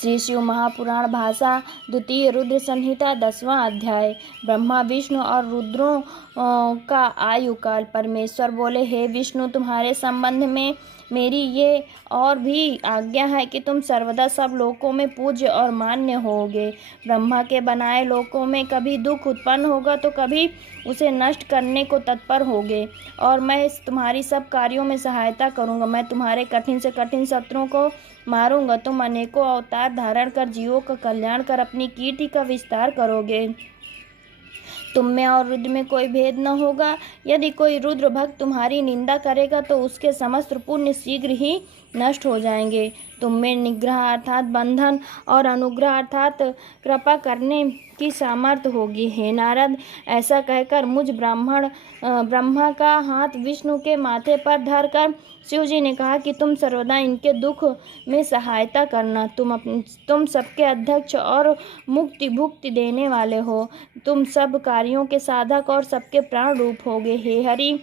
श्री शिव महापुराण भाषा द्वितीय रुद्र संहिता 10वां अध्याय। ब्रह्मा विष्णु और रुद्रों का आयु काल। परमेश्वर बोले, हे विष्णु, तुम्हारे संबंध में मेरी ये और भी आज्ञा है कि तुम सर्वदा सब लोकों में पूज्य और मान्य होगे। ब्रह्मा के बनाए लोकों में कभी दुख उत्पन्न होगा तो कभी उसे नष्ट करने को तत्पर होगे, और मैं तुम्हारी सब कार्यों में सहायता करूंगा। मैं तुम्हारे कठिन से कठिन शत्रुओं को मारूंगा। तुम अनेकों अवतार धारण कर जीवों का कल्याण कर अपनी कीर्ति का विस्तार करोगे। तुम में और रुद्र में कोई भेद न होगा। यदि कोई रुद्र भक्त तुम्हारी निंदा करेगा तो उसके समस्त पुण्य शीघ्र ही नष्ट हो जाएंगे। तुम में निग्रह अर्थात बंधन और अनुग्रह अर्थात कृपा करने की सामर्थ्य होगी। हे नारद, ऐसा कहकर मुझ ब्रह्मा का हाथ विष्णु के माथे पर धरकर शिव जी ने कहा कि तुम सर्वदा इनके दुख में सहायता करना। तुम सबके अध्यक्ष और मुक्ति भुक्ति देने वाले हो। तुम सब कार्यों के साधक और सबके प्राण रूप होगे। हे हरि,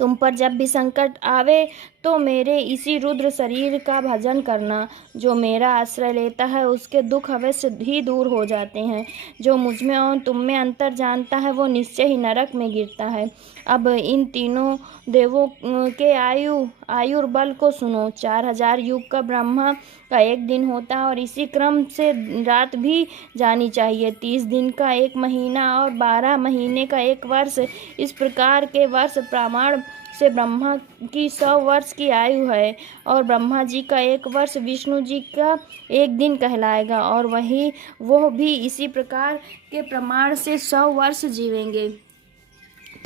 तुम पर जब भी संकट आवे तो मेरे इसी रुद्र शरीर का भजन करना। जो मेरा आश्रय लेता है उसके दुख अवश्य ही दूर हो जाते हैं। जो मुझ में और तुम में अंतर जानता है वो निश्चय ही नरक में गिरता है। अब इन तीनों देवों के आयुर्बल को सुनो। 4000 युग का ब्रह्मा का एक दिन होता है और इसी क्रम से रात भी जानी चाहिए। 30 दिन का एक महीना और 12 महीने का एक वर्ष, इस प्रकार के वर्ष प्रमाण से ब्रह्मा की 100 वर्ष की आयु है, और ब्रह्मा जी का एक वर्ष विष्णु जी का एक दिन कहलाएगा, और वह भी इसी प्रकार के प्रमाण से 100 वर्ष जीवेंगे,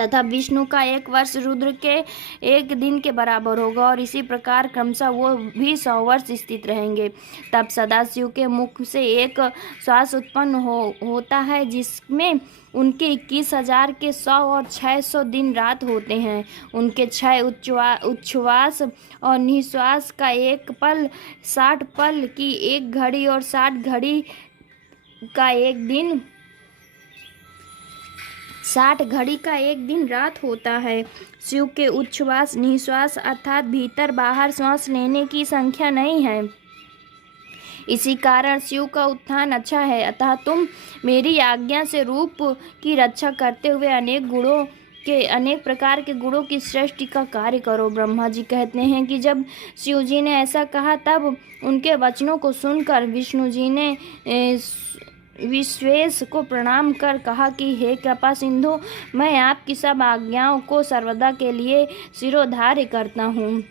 तथा विष्णु का एक वर्ष रुद्र के एक दिन के बराबर होगा, और इसी प्रकार क्रमशः वो भी 100 वर्ष स्थित रहेंगे। तब सदाशिव के मुख से एक श्वास उत्पन्न होता है जिसमें उनके 21,000 के 100 और 600 दिन रात होते हैं। उनके 6 उच्छ्वास और निश्वास का एक पल 60 पल की एक घड़ी और 60 घड़ी का एक दिन 60 घड़ी का एक दिन रात होता है। शिव के उच्छ्वास निश्वास अर्थात भीतर बाहर श्वास लेने की संख्या नहीं है। इसी कारण शिव का उत्थान अच्छा है। अतः तुम मेरी आज्ञा से रूप की रक्षा करते हुए अनेक प्रकार के गुणों की सृष्टि का कार्य करो। ब्रह्मा जी कहते हैं कि जब शिव जी ने ऐसा कहा तब उनके वचनों को सुनकर विष्णु जी ने विश्वेश को प्रणाम कर कहा कि हे कृपा सिंधु, मैं आपकी सब आज्ञाओं को सर्वदा के लिए शिरोधार्य करता हूँ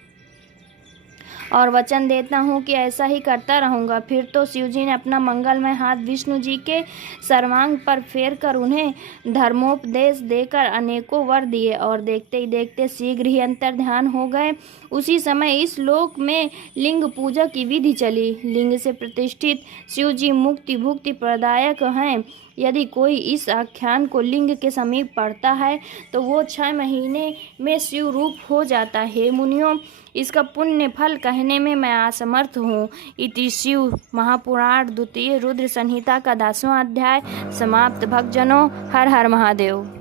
और वचन देता हूँ कि ऐसा ही करता रहूँगा। फिर तो शिव जी ने अपना मंगलमय हाथ विष्णु जी के सर्वांग पर फेर कर उन्हें धर्मोपदेश देकर अनेकों वर दिए, और देखते ही देखते शीघ्र ही अंतर ध्यान हो गए। उसी समय इस लोक में लिंग पूजा की विधि चली। लिंग से प्रतिष्ठित शिव जी मुक्ति भुक्ति प्रदायक हैं। यदि कोई इस आख्यान को लिंग के समीप पढ़ता है तो वो 6 महीने में शिव रूप हो जाता है। हे मुनियों, इसका पुण्य फल कहने में मैं असमर्थ हूँ। इति शिव महापुराण द्वितीय रुद्र संहिता का 10वां अध्याय समाप्त। भक्तजनों, हर हर महादेव।